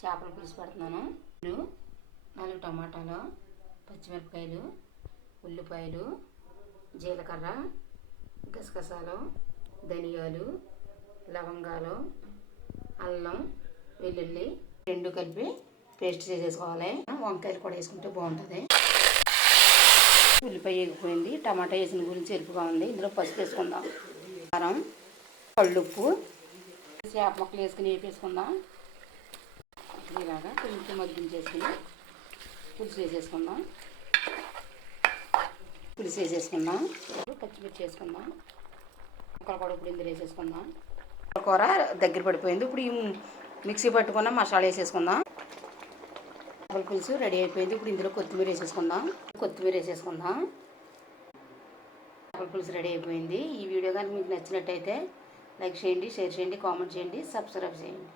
చేపల పులుసు పెడుతున్నాను. 4 టమాటాలు, పచ్చిమిరపకాయలు, ఉల్లిపాయలు, జీలకర్ర, గసగసాలు, ధనియాలు, లవంగాలు, అల్లం, వెల్లుల్లి 2 కలిపి పేస్ట్ చేసేసుకోవాలి. వంకాయలు కూడా వేసుకుంటే బాగుంటుంది. ఉల్లిపాయ వేగిపోయింది. టమాటా వేసిన గురించి ఎరుపుగా ఉంది. ఇందులో పసుపు వేసుకుందాం, కారం, కళ్ళుప్పు, చేప ముక్కలు వేసుకుని వేపేసుకుందాం. ఇలాగా కొంచెం మగ్గించేసుకుని పులుసు వేసేసుకుందాం. పచ్చిమిర్చి వేసుకుందాం. ముక్కలు కూడా ఇప్పుడు ఇందులో వేసేసుకుందాం. కూర దగ్గర పడిపోయింది. ఇప్పుడు ఈ మిక్సీ పట్టుకున్న మసాలా వేసేసుకుందాం. చేపల పులుసు రెడీ అయిపోయింది. ఇప్పుడు ఇందులో కొత్తిమీర వేసేసుకుందాం. చేపల పులుసు రెడీ అయిపోయింది. ఈ వీడియో కానీ మీకు నచ్చినట్టయితే లైక్ చేయండి, షేర్ చేయండి, కామెంట్ చేయండి, సబ్స్క్రైబ్ చేయండి.